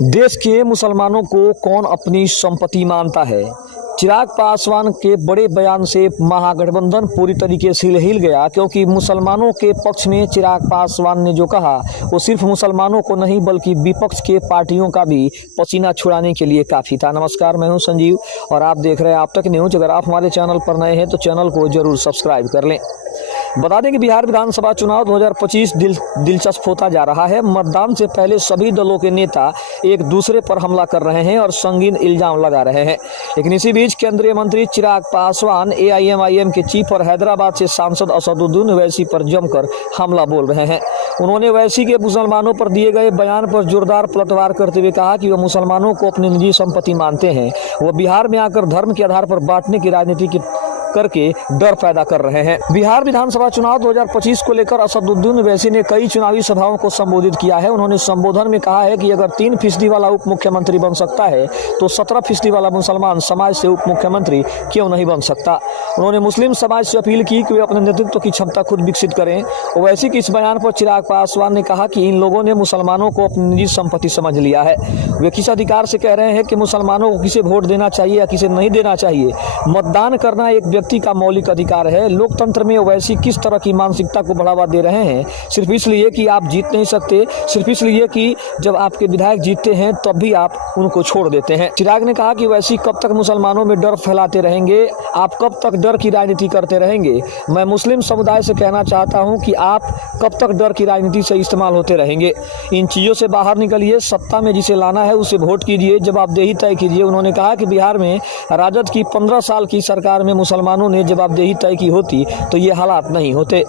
देश के मुसलमानों को कौन अपनी संपत्ति मानता है। चिराग पासवान के बड़े बयान से महागठबंधन पूरी तरीके से हिल गया, क्योंकि मुसलमानों के पक्ष में चिराग पासवान ने जो कहा वो सिर्फ मुसलमानों को नहीं बल्कि विपक्ष के पार्टियों का भी पसीना छुड़ाने के लिए काफ़ी था। नमस्कार, मैं हूं संजीव और आप देख रहे हैं आप तक न्यूज। अगर आप हमारे चैनल पर नए हैं तो चैनल को जरूर सब्सक्राइब कर लें। बता दें कि बिहार विधानसभा चुनाव 2025 दिलचस्प होता जा रहा है। मतदान से पहले सभी दलों के नेता एक दूसरे पर हमला कर रहे हैं और संगीन इल्जाम लगा रहे हैं। लेकिन इसी बीच केंद्रीय मंत्री चिराग पासवान एआईएमआईएम के चीफ और हैदराबाद से सांसद असदुद्दीन ओवैसी पर जमकर हमला बोल रहे हैं। उन्होंने ओवैसी के मुसलमानों पर दिए गए बयान पर जोरदार पलटवार करते हुए कहा कि वह मुसलमानों को अपनी निजी संपत्ति मानते हैं। वह बिहार में आकर धर्म के आधार पर बांटने की राजनीति करके डर पैदा कर रहे हैं। बिहार विधानसभा चुनाव 2025 को लेकर असदुद्दीन ओवैसी ने कई चुनावी सभाओं को संबोधित किया है। उन्होंने संबोधन में कहा है कि अगर 3% वाला उप मुख्यमंत्री बन सकता है तो 17% वाला मुसलमान समाज से उप मुख्यमंत्री क्यों नहीं बन सकता। उन्होंने मुस्लिम समाज से अपील की कि वे अपने नेतृत्व की क्षमता खुद विकसित करें। ओवैसी के इस बयान पर चिराग पासवान ने कहा कि इन लोगों ने मुसलमानों को अपनी निजी संपत्ति समझ लिया है। वे किस अधिकार से कह रहे हैं कि मुसलमानों को किसे वोट देना चाहिए या किसे नहीं देना चाहिए। मतदान करना एक व्यक्ति का मौलिक अधिकार है। लोकतंत्र में ओवैसी किस तरह की मानसिकता को बढ़ावा दे रहे हैं, सिर्फ इसलिए कि आप जीत नहीं सकते, सिर्फ इसलिए कि जब आपके विधायक जीतते हैं तब भी आप उनको छोड़ देते हैं। चिराग ने कहा कि ओवैसी कब तक मुसलमानों में डर फैलाते रहेंगे, आप कब तक डर की राजनीति करते रहेंगे। मैं मुस्लिम समुदाय से कहना चाहता हूं कि आप कब तक डर की राजनीति से इस्तेमाल होते रहेंगे। इन चीजों से बाहर निकलिए, सत्ता में जिसे लाना है उसे वोट कीजिए, जवाबदेही तय कीजिए। उन्होंने कहा कि बिहार में राजद की 15 साल की सरकार में मुसलमानों ने जवाबदेही तय की होती तो ये हालात नहीं होते।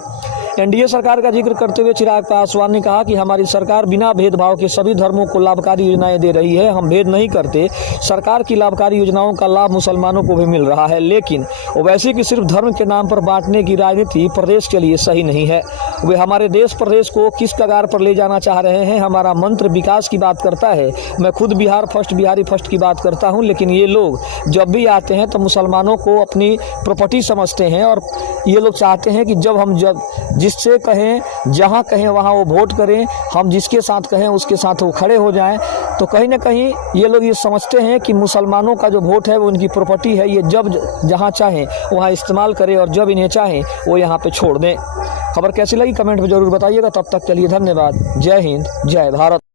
एनडीए सरकार का जिक्र करते हुए चिराग पासवान ने कहा कि हमारी सरकार बिना भेदभाव के सभी धर्मों को लाभकारी योजनाएं दे रही है। हम भेद नहीं करते। सरकार की लाभकारी योजनाओं का लाभ मुसलमानों को भी मिल रहा है, लेकिन ओवैसी की सिर्फ धर्म के नाम पर बांटने की राजनीति प्रदेश के लिए सही नहीं है। वे हमारे देश प्रदेश को किस कगार पर ले जाना चाह रहे हैं। हमारा मंत्र विकास की बात करता है। मैं खुद बिहार फर्स्ट, बिहारी फर्स्ट की बात करता हूँ, लेकिन ये लोग जब भी आते हैं तो मुसलमानों को अपनी प्रॉपर्टी समझते हैं और ये लोग चाहते हैं कि जब जिससे कहें, जहां कहें वहां वो वोट करें, हम जिसके साथ कहें उसके साथ वो खड़े हो जाएं। तो कहीं ना कहीं ये लोग ये समझते हैं कि मुसलमानों का जो वोट है वो उनकी प्रॉपर्टी है। ये जब जहां चाहें वहां इस्तेमाल करें और जब इन्हें चाहें वो यहाँ पे छोड़ दें। खबर कैसी लगी कमेंट में जरूर बताइएगा। तब तक के लिए धन्यवाद। जय हिंद, जय भारत।